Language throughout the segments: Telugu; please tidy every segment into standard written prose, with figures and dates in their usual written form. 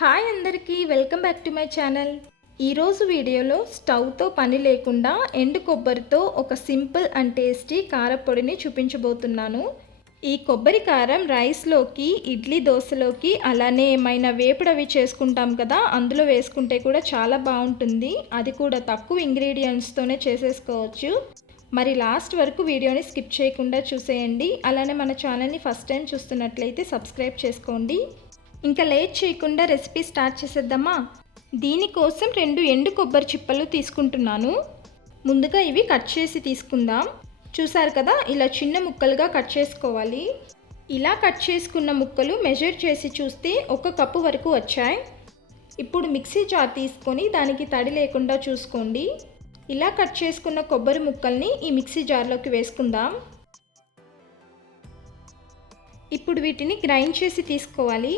హాయ్ అందరికీ welcome back to my channel. ఈరోజు వీడియోలో స్టవ్తో పని లేకుండా ఎండు కొబ్బరితో ఒక సింపుల్ అండ్ టేస్టీ కారపొడిని చూపించబోతున్నాను. ఈ కొబ్బరి కారం రైస్లోకి, ఇడ్లీ దోశలోకి, అలానే ఏమైనా వేపుడవి చేసుకుంటాం కదా, అందులో వేసుకుంటే కూడా చాలా బాగుంటుంది. అది కూడా తక్కువ ఇంగ్రీడియంట్స్తోనే చేసేసుకోవచ్చు. మరి లాస్ట్ వరకు వీడియోని స్కిప్ చేయకుండా చూసేయండి. అలానే మన ఛానల్ని ఫస్ట్ టైం చూస్తున్నట్లయితే సబ్స్క్రైబ్ చేసుకోండి. ఇంకా లేట్ చేయకుండా రెసిపీ స్టార్ట్ చేసేద్దామా. దీనికోసం 2 ఎండు కొబ్బరి చిప్పలు తీసుకుంటున్నాను. ముందుగా ఇవి కట్ చేసి తీసుకుందాం. చూసారు కదా, ఇలా చిన్న ముక్కలుగా కట్ చేసుకోవాలి. ఇలా కట్ చేసుకున్న ముక్కలు మెజర్ చేసి చూస్తే 1 కప్పు వరకు వచ్చాయి. ఇప్పుడు మిక్సీ జార్ తీసుకొని దానికి తడి లేకుండా చూసుకోండి. ఇలా కట్ చేసుకున్న కొబ్బరి ముక్కల్ని ఈ మిక్సీ జార్లోకి వేసుకుందాం. ఇప్పుడు వీటిని గ్రైండ్ చేసి తీసుకోవాలి.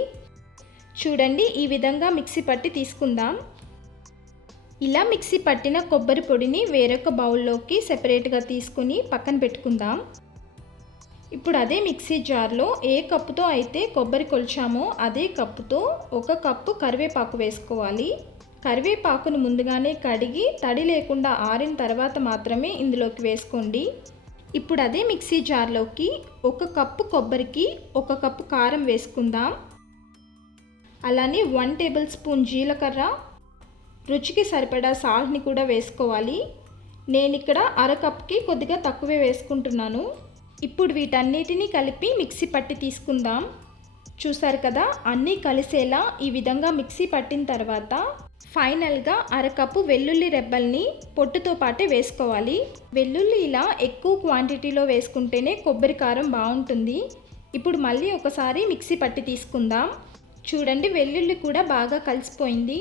చూడండి, ఈ విధంగా మిక్సీ పట్టి తీసుకుందాం. ఇలా మిక్సీ పట్టిన కొబ్బరి పొడిని వేరొక బౌల్లోకి సెపరేట్గా తీసుకుని పక్కన పెట్టుకుందాం. ఇప్పుడు అదే మిక్సీ జార్లో ఏ కప్పుతో అయితే కొబ్బరి కొలిచామో అదే కప్పుతో 1 కప్పు కరివేపాకు వేసుకోవాలి. కరివేపాకును ముందుగానే కడిగి తడి లేకుండా ఆరిన తర్వాత మాత్రమే ఇందులోకి వేసుకోండి. ఇప్పుడు అదే మిక్సీ జార్లోకి 1 కప్పు కొబ్బరికి 1 కప్పు కారం వేసుకుందాం. అలానే 1 టేబుల్ స్పూన్ జీలకర్ర, రుచికి సరిపడా సాల్ట్ని కూడా వేసుకోవాలి. నేను ఇక్కడ 1/2 కప్కి కొద్దిగా తక్కువే వేసుకుంటున్నాను. ఇప్పుడు వీటన్నిటిని కలిపి మిక్సీ పట్టి తీసుకుందాం. చూసారు కదా, అన్నీ కలిసేలా ఈ విధంగా మిక్సీ పట్టిన తర్వాత ఫైనల్గా 1/2 కప్పు వెల్లుల్లి రెబ్బల్ని పొట్టుతో పాటే వేసుకోవాలి. వెల్లుల్లి ఇలా ఎక్కువ క్వాంటిటీలో వేసుకుంటేనే కొబ్బరి కారం బాగుంటుంది. ఇప్పుడు మళ్ళీ ఒకసారి మిక్సీ పట్టి తీసుకుందాం. చూడండి, వెల్లుల్లి కూడా బాగా కలిసిపోయింది.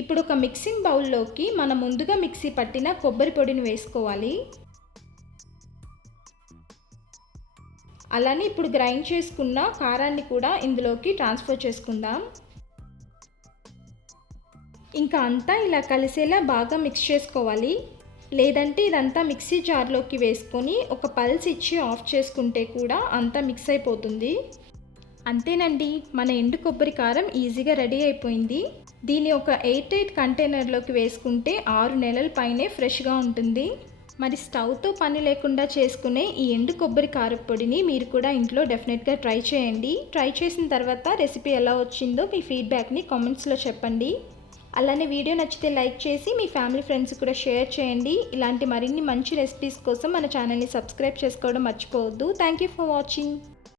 ఇప్పుడు ఒక మిక్సింగ్ బౌల్లోకి మనం ముందుగా మిక్సీ పట్టిన కొబ్బరి పొడిని వేసుకోవాలి. అలానే ఇప్పుడు గ్రైండ్ చేసుకున్న కారాన్ని కూడా ఇందులోకి ట్రాన్స్ఫర్ చేసుకుందాం. ఇంకా అంతా ఇలా కలిసేలా బాగా మిక్స్ చేసుకోవాలి. లేదంటే ఇదంతా మిక్సీ జార్లోకి వేసుకొని ఒక పల్స్ ఇచ్చి ఆఫ్ చేసుకుంటే కూడా అంతా మిక్స్ అయిపోతుంది. అంతేనండి, మన ఎండు కొబ్బరి కారం ఈజీగా రెడీ అయిపోయింది. దీన్ని ఒక ఎయిర్ టైట్ కంటైనర్లోకి వేసుకుంటే 6 నెలల పైనే ఫ్రెష్గా ఉంటుంది. మరి స్టవ్తో పని లేకుండా చేసుకునే ఈ ఎండు కొబ్బరి కారపొడిని మీరు కూడా ఇంట్లో డెఫినెట్గా ట్రై చేయండి. ట్రై చేసిన తర్వాత రెసిపీ ఎలా వచ్చిందో మీ ఫీడ్బ్యాక్ని కామెంట్స్లో చెప్పండి. అలానే వీడియో నచ్చితే లైక్ చేసి మీ ఫ్యామిలీ ఫ్రెండ్స్ కూడా షేర్ చేయండి. ఇలాంటి మరిన్ని మంచి రెసిపీస్ కోసం మన ఛానల్ని సబ్స్క్రైబ్ చేసుకోవడం మర్చిపోవద్దు. Thank you for watching.